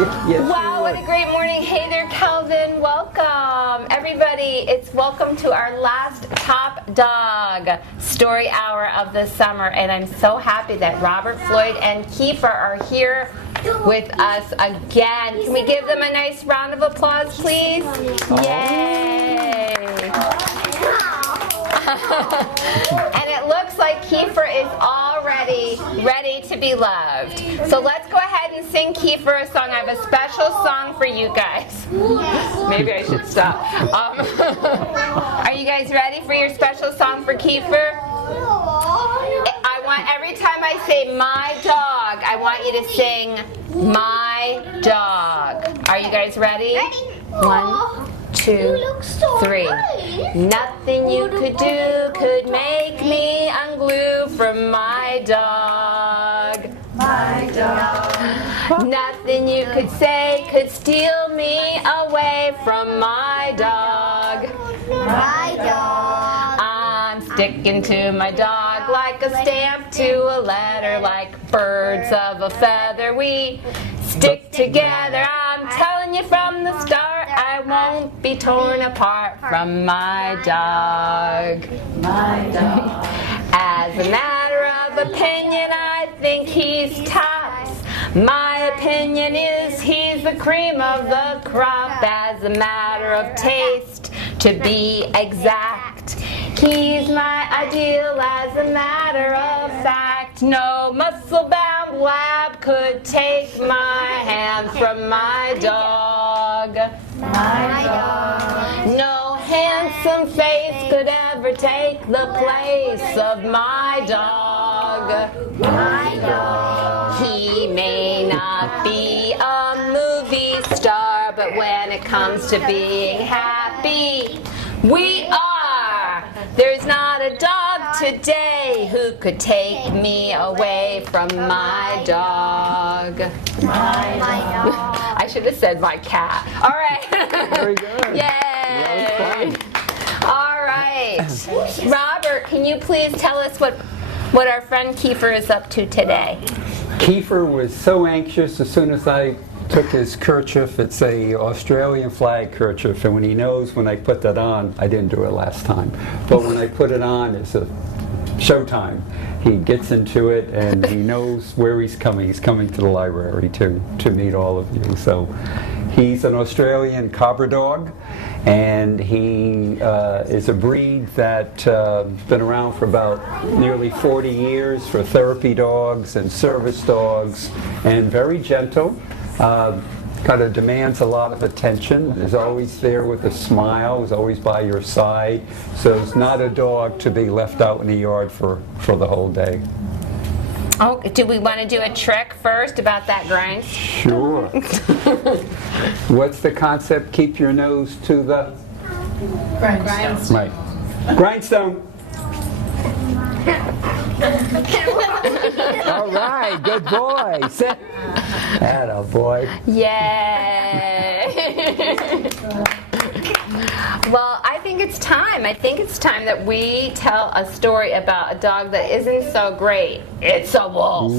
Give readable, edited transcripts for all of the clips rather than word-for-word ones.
Yes, Wow, what a great morning. Hey there, Calvin. Welcome. Everybody, it's welcome to our last Top Dog Story Hour of the summer. And I'm so happy that Robert Floyd and Kiefer are here with us again. Can we give them a nice round of applause, please? Yay. And it looks like Kiefer is already ready to be loved. So let's go ahead and sing Kiefer a song. I have a special song for you guys. Maybe I should stop. Are you guys ready for your special song for Kiefer? I want every time I say my dog, I want you to sing my dog. Are you guys ready? One, two, three. Nothing you could do could make me unglue from my dog. My dog. Nothing you could say could steal me away from my dog. My dog. I'm sticking to my dog like a stamp to a letter, like birds of a feather. We stick together. I'm telling you from the start, I won't be torn apart from my dog. My dog. As a matter of opinion, I think he's tops. My opinion is he's the cream of the crop. As a matter of taste, to be exact, he's my ideal. As a matter of fact, no muscle-bound lab could take my hand from my dog. My dog. No handsome face could ever take the place of my dog. My dog. He may not be a movie star, but when it comes to being happy, we are. There's not a dog today who could take me away from my dog. My dog. I should have said my cat. All right. Very good. Yay. All right. Robert, can you please tell us what our friend Kiefer is up to today? Kiefer was so anxious as soon as I took his kerchief. It's a Australian flag kerchief, and when he knows when I put that on, I didn't do it last time, but when I put it on, it's a showtime. He gets into it, and he knows where he's coming. He's coming to the library to meet all of you. So he's an Australian Cobra dog, and he is a breed that's been around for about nearly 40 years for therapy dogs and service dogs, and very gentle. Kind of demands a lot of attention, is always there with a smile, is always by your side, so it's not a dog to be left out in the yard for the whole day. Oh, do we want to do a trick first about that grind? Sure. What's the concept? Keep your nose to the... Grindstone. Right. Grindstone. All right, good boy. Sit. Atta boy. Yay! Well, I think it's time. I think it's time that we tell a story about a dog that isn't so great. It's a wolf.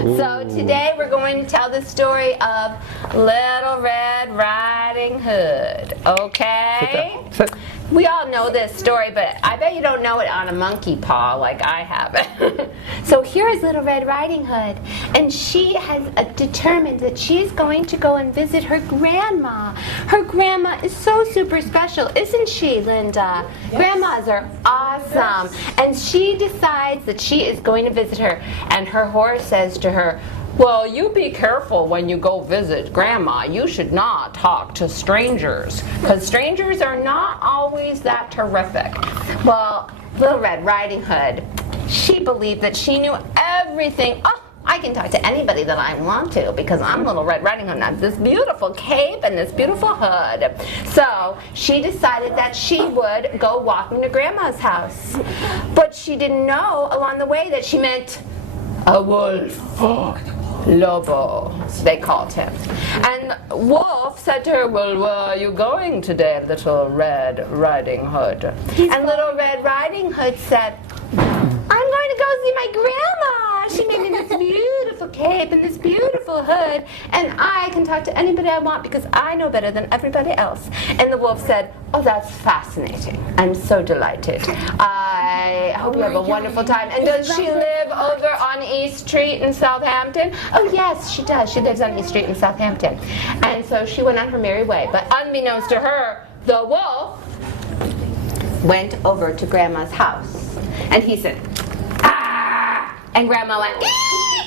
So today we're going to tell the story of Little Red Riding Hood. Okay? Sit. We all know this story, but I bet you don't know it on a monkey paw like I have it. So here is Little Red Riding Hood, and she has determined that she's going to go and visit her grandma. Her grandma is so super special, isn't she, Linda? Yes. Grandmas are awesome. Yes. And she decides that she is going to visit her, and her horse says to her, well, you be careful when you go visit Grandma. You should not talk to strangers, because strangers are not always that terrific. Well, Little Red Riding Hood, she believed that she knew everything. Oh, I can talk to anybody that I want to, because I'm Little Red Riding Hood and I have this beautiful cape and this beautiful hood. So she decided that she would go walking to Grandma's house. But she didn't know along the way that she meant a wolf. Lobo, they called him. And Wolf said to her, well, where are you going today, Little Red Riding Hood? And Little Red Riding Hood said, I'm going to go see my grandma. She made me this beautiful cape and this beautiful hood, and I can talk to anybody I want because I know better than everybody else. And the wolf said, oh, that's fascinating. I'm so delighted. I hope you have a wonderful time. And does she live over on East Street in Southampton? Oh, yes, she does. She lives on East Street in Southampton. And so she went on her merry way. But unbeknownst to her, the wolf went over to Grandma's house. And he said, ah! And Grandma went, eek!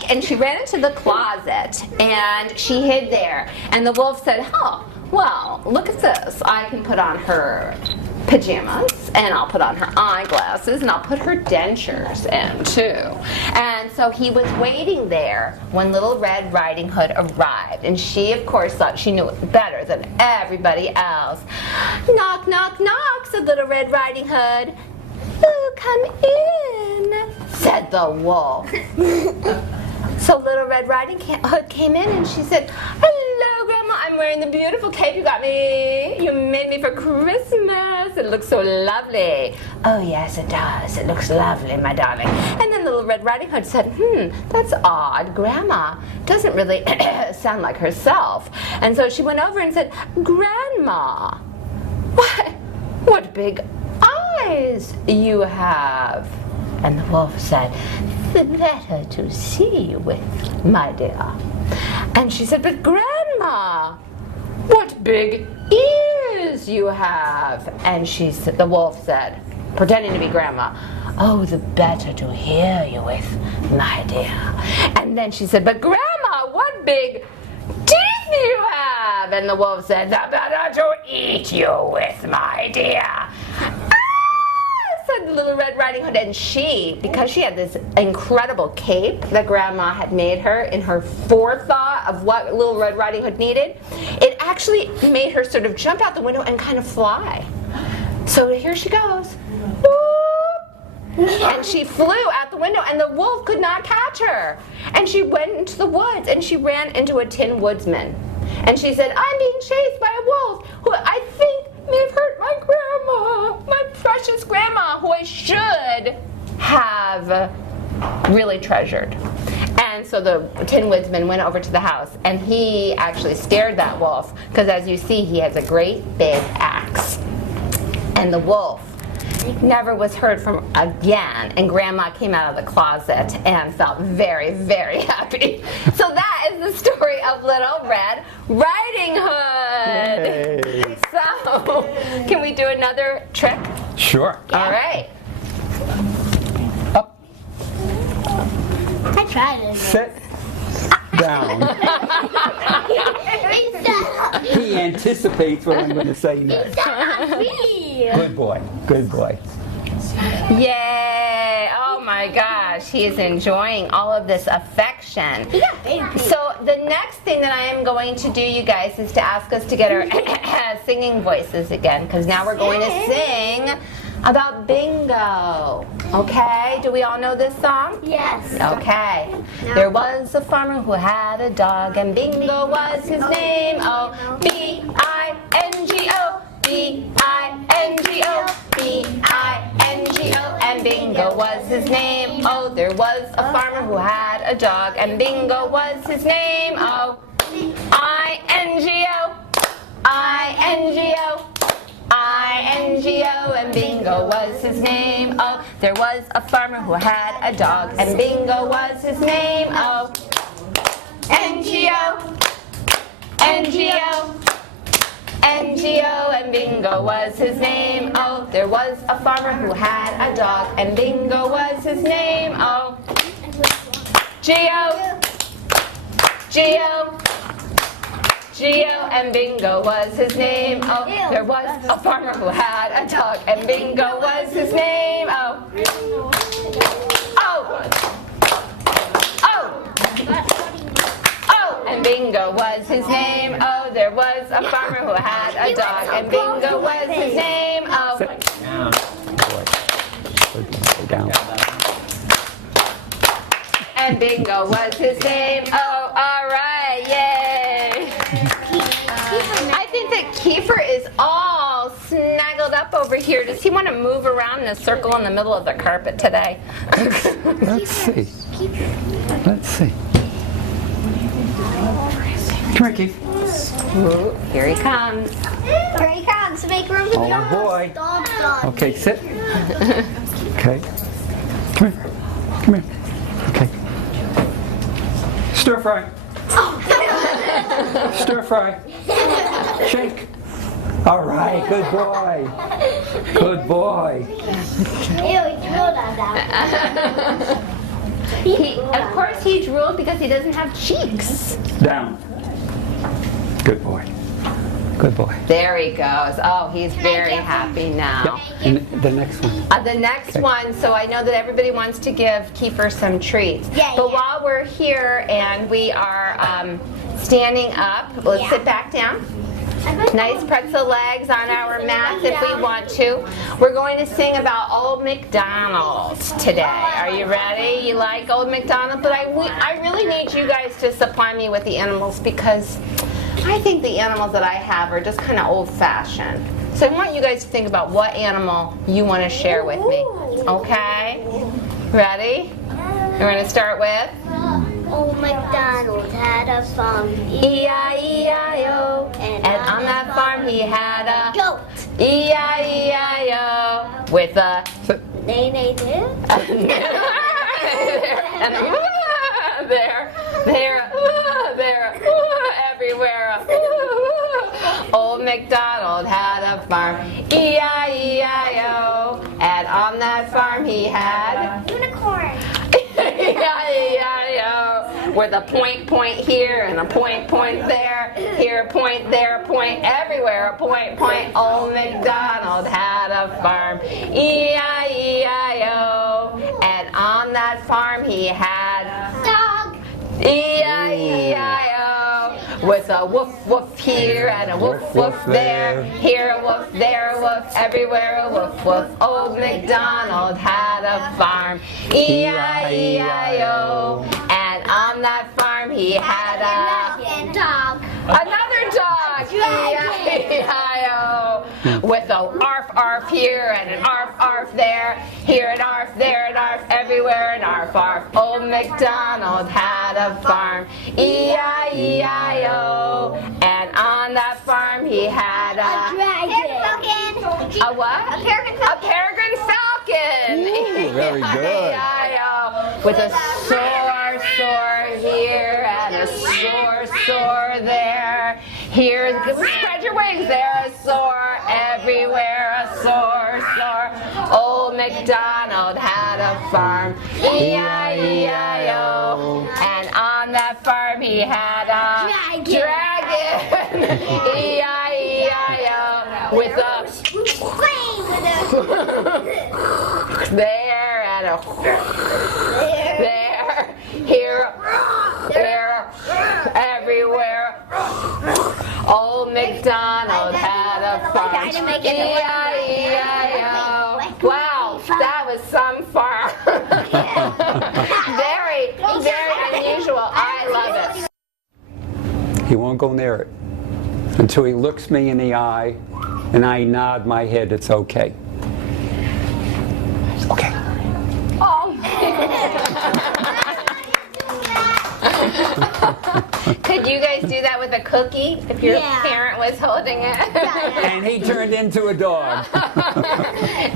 And she ran into the closet and she hid there. And the wolf said, oh, well, look at this. I can put on her pajamas, and I'll put on her eyeglasses, and I'll put her dentures in too. And so he was waiting there when Little Red Riding Hood arrived, and she, of course, thought she knew it better than everybody else. Knock, knock, knock, said Little Red Riding Hood. Oh, come in, said the wolf. So Little Red Riding Hood came in and she said, hello, Grandma, I'm wearing the beautiful cape you got me. You made me for Christmas. It looks so lovely. Oh, yes, it does. It looks lovely, my darling. And then Little Red Riding Hood said, that's odd. Grandma doesn't really sound like herself. And so she went over and said, Grandma, what big eyes you have. And the wolf said, the better to see you with, my dear. And she said, but Grandma, what big ears you have. And the wolf said, pretending to be Grandma, oh, the better to hear you with, my dear. And then she said, but Grandma, what big teeth you have. And the wolf said, the better to eat you with, my dear. Said Little Red Riding Hood, and she, because she had this incredible cape that Grandma had made her in her forethought of what Little Red Riding Hood needed, it actually made her sort of jump out the window and kind of fly. So here she goes. Whoop. And she flew out the window, and the wolf could not catch her. And she went into the woods, and she ran into a Tin Woodsman. And she said, I'm being chased by a wolf who I think may have hurt my grandma, my precious grandma, who I should have really treasured. And so the Tin Woodsman went over to the house, and he actually scared that wolf, because as you see, he has a great big axe. And the wolf never was heard from again, and Grandma came out of the closet and felt very, very happy. So that is the story of Little Red Riding Hood. Yay. So, can we do another trick? Sure. All right. Up, I tried it. sit, down. He anticipates what I'm going to say next. Good boy. Good boy. Yay! Oh my gosh, he is enjoying all of this affection. So the next thing that I am going to do, you guys, is to ask us to get our singing voices again, because now we're going to sing about bingo. Okay? Do we all know this song? Yes. Okay. There was a farmer who had a dog, and Bingo was his name. Oh, B-I-N-G-O. B-I-N-G-O, B-I-N-G-O, and Bingo was his name. Oh, there was a farmer who had a dog, and Bingo was his name. Oh, I-N-G-O, I-N-G-O, I-N-G-O, and Bingo was his name. Oh, there was a farmer who had a dog, and Bingo was his name. Oh, N-G-O, N-G-O, N-G-O, and Bingo was his name. Oh, there was a farmer who had a dog, and Bingo was his name. Oh, G-O, G-O, G-O, and Bingo was his name. Oh, there was a farmer who had a dog, and Bingo was his name. Oh, oh, oh, oh, and Bingo was his name. Oh, there was a farmer who had a dog, and Bingo was his name. Oh, Down. and Bingo was his name. Oh, all right, yay. I think that Kiefer is all snuggled up over here. Does he want to move around in a circle in the middle of the carpet today? Let's see. Let's see. Come here, Keith. Ooh, here he comes. Here he comes. Make room for Oh, dogs. boy. Dogs, dogs. Okay, sit. Okay. Come here. Come here. Okay. Stir fry. Stir fry. Shake. All right, good boy. Good boy. Ew, he drooled on that. Of course he drooled because he doesn't have cheeks. Down. Good boy. Good boy. There he goes. Oh, he's very happy now. And the next one. The next one, so I know that everybody wants to give Kiefer some treats. Yeah, but yeah. while we're here and we are standing up, let's sit back down. Nice pretzel legs on our mats if we want to. We're going to sing about Old MacDonald today. Are you ready? You like Old MacDonald? But I really need you guys to supply me with the animals because I think the animals that I have are just kind of old-fashioned. So I want you guys to think about what animal you want to share with me. Okay? Ready? We're going to start with Old MacDonald had a farm. E-I-E-I-O. And on that farm he had a Goat. E-I-E-I-O with a They do. and there, everywhere. Old MacDonald had a farm, E-I-E-I-O, and on that farm he had Unicorn. E-I-E-I-O, with a point here and a point there, here a point, there a point, everywhere a point. Old MacDonald had a farm, E-I-E-I-O, and on that farm he had Dog. E-I-E-I-O, with a woof woof here and a woof woof there, here a woof, there a woof, everywhere a woof woof. Old MacDonald had a farm, E-I-E-I-O, and on that farm he had Dog. another dog, E-I-E-I-O, with a arf arf here and an arf arf there, here an arf, there an arf, everywhere an arf arf. Old MacDonald had a farm, E-I-E-I-O, and on that farm he had a Dragon. a what? A peregrine A peregrine falcon. Ooh, very good. E-I-E-I-O, with a soar here and a soar there. Here, spread your wings. There, a soar everywhere. A soar. Old MacDonald had a farm. E-I-E-I-O, and on that farm he had a dragon. E-I-E-I-O, with a there and a there, here, there, everywhere. Old MacDonald had a farm. E-I-E-I-O. Wow, that was some farm. Very, very unusual. I love it. He won't go near it until he looks me in the eye and I nod my head, it's okay. Okay. Oh. Could you guys do that with a cookie if your Yeah. parent was holding it? And he turned into a dog.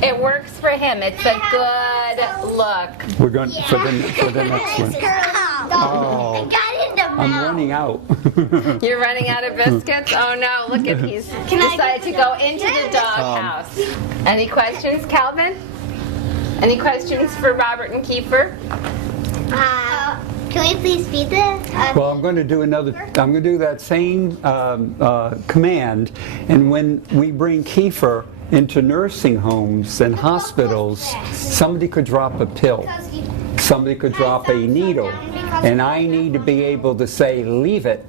It works for him. It's a good look. We're going for the next one. Oh. I got in the I'm mouth. running out. You're running out of biscuits? Oh no, look at he's decided to go into the doghouse. Any questions, Calvin? Any questions for Robert and Kiefer? Can we please feed this? Well, I'm going to do that same command, and when we bring Kiefer into nursing homes and hospitals, somebody could drop a pill, somebody could drop a needle, and I need to be able to say, leave it,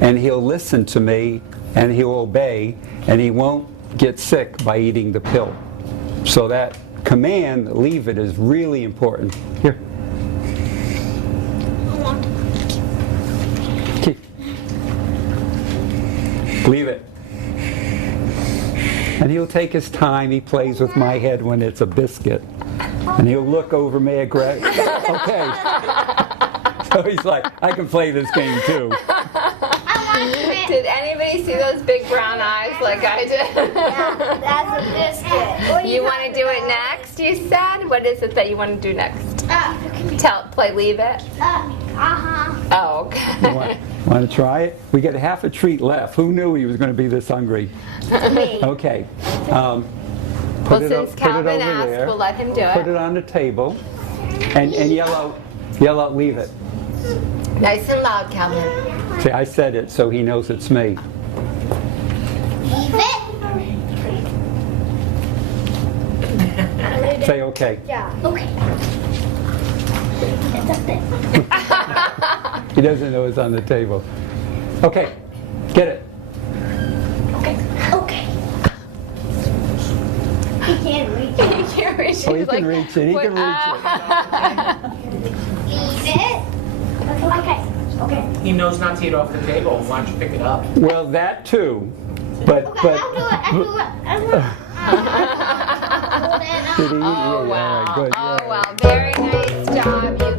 and he'll listen to me, and he'll obey, and he won't get sick by eating the pill. So that command, leave it, is really important. Here. Leave it. And he'll take his time. He plays with my head when it's a biscuit. And he'll look over me at Greg. Okay. So he's like, I can play this game too. I Did anybody see those big brown eyes like I did? Yeah, that's a biscuit. What are You want to talking do it about? next, you said? What is it that you want to do next? Play leave it? Oh, okay. Want to try it? We got half a treat left. Who knew he was going to be this hungry? Okay. Well, since Calvin asked, we'll let him do Put it. it on the table. And yell out, leave it. Nice and loud, Calvin. See, I said it so he knows it's me. Leave it. Say okay. Yeah. Okay. It's a bit. He doesn't know it's on the table. Okay, get it. Okay. He can't reach it. He can't reach it. Oh, he He's can like, reach it. He "What- can reach Leave it. Okay. He knows not to eat off the table. Why don't you pick it up? it. Well, that too. But Okay, I'll do it. Hold it did he? up. Yeah, Oh, all wow. right, good. Oh, yeah. wow. Very nice job, you